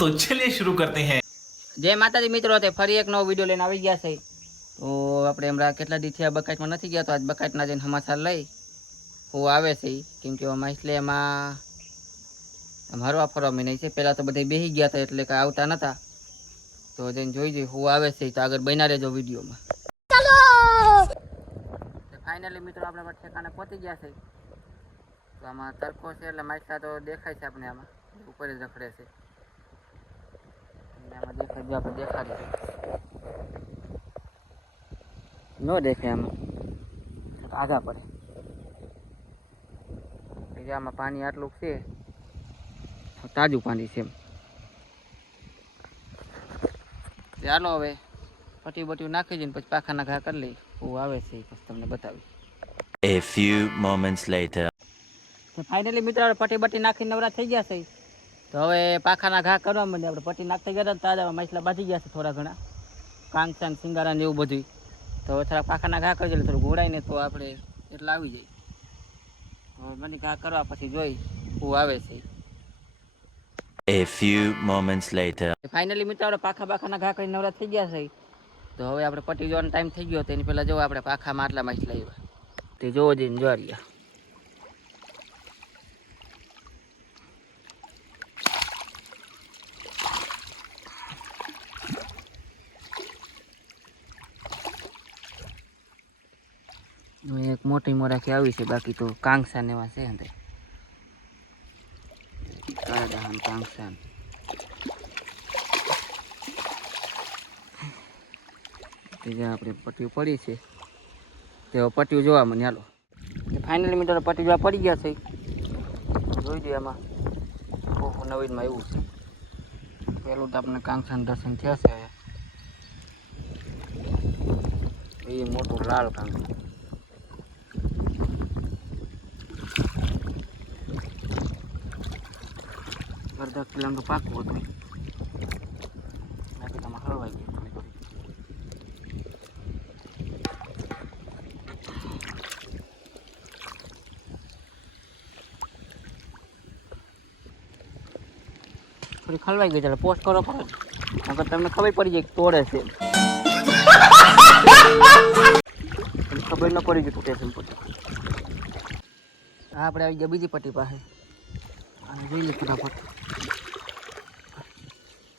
तो चलिए शुरू करते हैं। जय माताजी मित्रों, ते फरी एक नવો વિડિયો લઈને આવી ગયા છે। તો આપણે હમણાં કેટલા દી થયા બકાઈટમાં નથી ગયા, તો આજ બકાઈટના જઈને સમાચાર લઈ હું આવે છે, કેમ કે એટલે એમાં હરવા ફરવા નહીં છે। પહેલાં તો બધા બેસી ગયા હતા એટલે કાંઈ આવતા નહોતા, તો જઈને જોઈ જઈ હું આવે છે, તો આગળ બન્યા રહેજો વિડીયોમાં। ફાઇનલી મિત્રો આપણે ઠેકાણે પહોંચી ગયા છે। તો આમાં તરખો છે એટલે માછલા તો દેખાય છે આપણે, આમાં ઉપર જ રખડે છે, આમાં દેખાય જો આપણે દેખાડી ન દેખાય, આમાં આધા પડે કે આમાં પાણી આટલું છે, તાજું પાણી છે। ચાલો હવે પટી બટી નાખી દઈને પછી પાખાના ઘા કરી લઈ, હું આવે છે પછી તમને બતાવી। A few moments later. તો ફાઇનલી મિત્રો આપણે પટી બટી નાખીને નવરા થઈ ગયા છે। તો હવે પાખાના ઘા કરવા માંડે, આપણે પટ્ટી નાખતા ગયા હતા તાજા માછલા બાજી ગયા છે થોડા ઘણા, કાંકસા ને સિંગારા ને એવું બધું। તો હવે થોડા પાખાના ઘા કરજો એટલે થોડું ઘોડાઈને તો આપણે એટલા આવી જાય। હવે મને ઘા કરવા પછી જોઈ હું આવે છે। A few moments later. Finally મિત્રો આપણે પાખાના ઘા કરીને નવરા થઈ ગયા છે। તો હવે આપણે પટ્ટી જોવાનો ટાઈમ થઈ ગયો, તેની પહેલાં જો આપણે પાખામાં આટલા માછલા આવ્યા તે જોવો જઈને જોવા રહ્યા। એક મોટી મોરાખી આવી છે, બાકી તો કાંકસા ને એવા છે અંદર, કાળા કાંકસા જ્યાં આપણે પટ્ટીઓ પડી છે તે પટ્ટીઓ જોવા મને હાલો। ફાઇનલી મિત્રો પટ્ટી જોવા પડી ગયા છે, જોઈ દઈએ એમાં ઓહો નવીનમાં એવું છે। પહેલું તો આપણે કાંકસાના દર્શન થયા છે, એ મોટું લાલ કાંકસું, અડધા કિલોનું પાકું હતું, બાકી તમે હળવાઈ ગયું થોડી થોડી। થોડી ખલવાઈ ગઈ, ચાલે પોસ્ટ કરો પડે, મગર તમને ખબર પડી જાય કે તોડે છે, ખબર ન પડી ગઈ તૂટે છે પટ્ટી। આપણે આવી ગયા બીજી પટ્ટી પાસે, અને જોઈ લે ફટાફટ,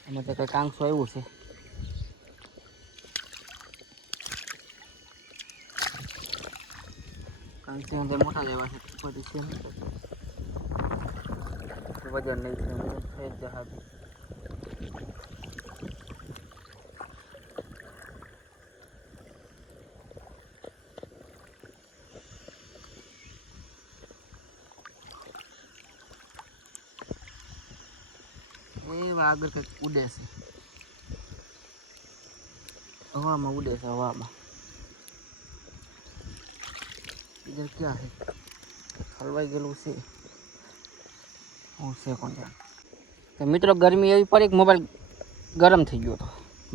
એમાં તો કંઈ કાંકસો આવ્યું છે, કાંકસો અંદર મોટા લેવા છે, બધી છે વજન નહીં છે જહાજ। આગળ કંઈક ઉડે છે, હવામાં ઉડે છે, હવામાં ઇધર ક્યાં છે, હલવાઈ ગયેલું છે, હું છે કોણ જાણ। તો મિત્રો ગરમી એવી પડી કે મોબાઈલ ગરમ થઈ ગયો હતો,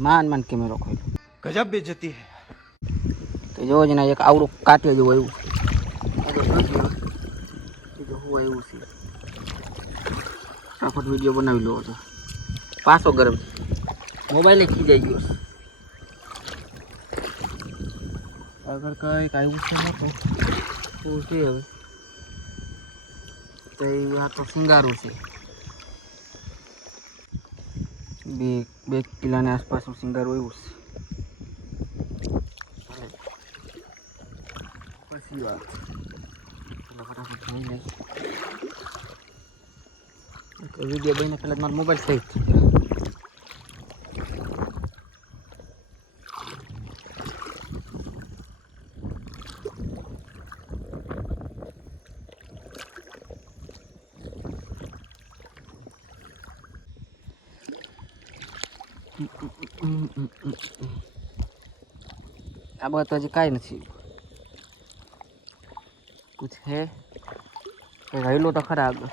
માંડ કેમેરો ખોલ્યો, गजब बेइज्जती है। તો જોવો જ ને એક આવડું કાટ્યો જેવું આવ્યું છે, હું આવ્યું છે, ફટાફટ વિડીયો બનાવી લો હતો, પાછો ગરમ મોબાઈલ ખીજાઈ ગયો છે, આગળ કંઈક આવ્યું છે નતો શું છે હવે, તો આ તો સિંગારું છે, બે કિલોની આસપાસનું સિંગારું આવ્યું છે। પછી વાત ફટાફટ જોઈ લઈશ, વિડીયો બનીને પહેલાં મારો મોબાઈલ સહિત આ બાत तो हજી કાંઈ નથી, कुछ है રહેલો તો ખરા આગળ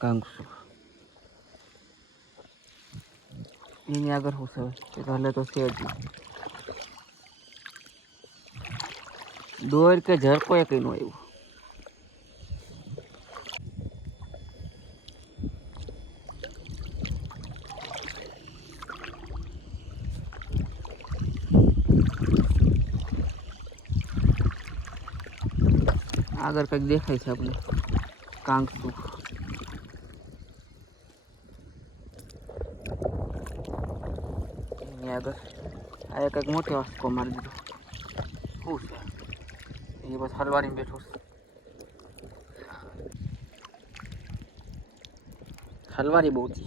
કાંકસો એની આગળ શું છે પહેલે તો છે જ દોડ કે ઝરકો એ કંઈ ન આવ્યું। આગળ કંઈક દેખાય છે આપણે કાંકસું. એની આગળ આ કંઈક મોટો આસકો મારી દીધો. શું છે એ બસ હલવાડીને બેઠું છે. હલવારી બહુ છે.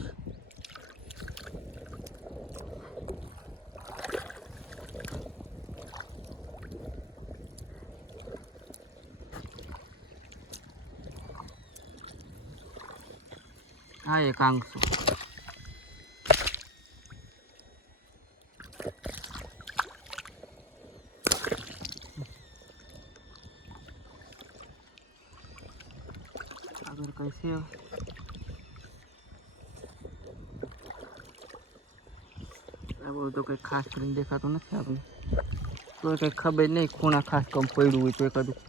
હા એ કાંકસું. આગળ કઈ છે આ બધું તો કંઈ ખાસ કરીને દેખાતું નથી આપણે. તો કંઈ ખબર નહીં ખૂણા ખાસ કમ પડ્યું હોય તો એકાદું.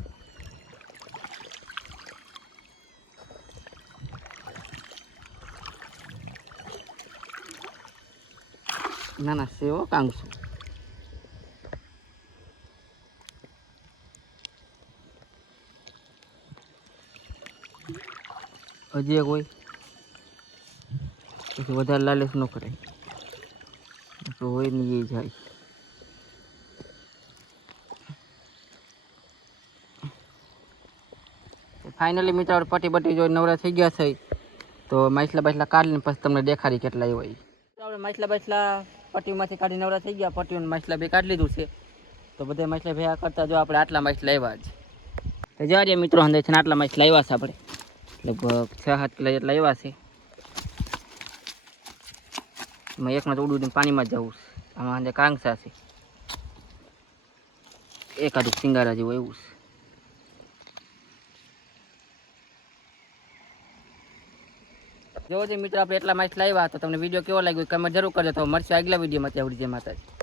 ના ના સેવો કાંકસું. હજી એક હોય પછી વધારે લાલચ ન કરાય તો હોય ને એ જાય. ફાઇનલી મિત્રો આપણે પટ્ટી બટ્ટી જો નવરા થઈ ગયા છે તો માછલા બાછલા કાઢીને પછી તમને દેખાડી કેટલા એવા. તો આપણે માછલા બાછલા પટ્ટીમાંથી કાઢી નવરા થઈ ગયા. પટ્ટીઓને માછલા બે કાઢી લીધું છે તો બધા માછલા ભેગા કરતા જો આપણે આટલા માછલા આવ્યા જ. તો જવા મિત્રો અંદર છે ને આટલા માછલા આવ્યા છે આપણે લગભગ 6-7 કિલો જેટલા આવ્યા છે. એમાં એકમાં તો ઉડું પાણીમાં જ જવું છે. આમાં અંદર કાંકસા છે એકાદું સિંગારા જેવું એવું છે. જો મિત્રો આપણે એટલા માછલા આવ્યા તો તમને વિડીયો કેવો લાગ્યો કમેન્ટ જરૂર કરજો. તો મળશે આગલા વિડીયોમાં. ત્યાં સુધી જય માતાજી.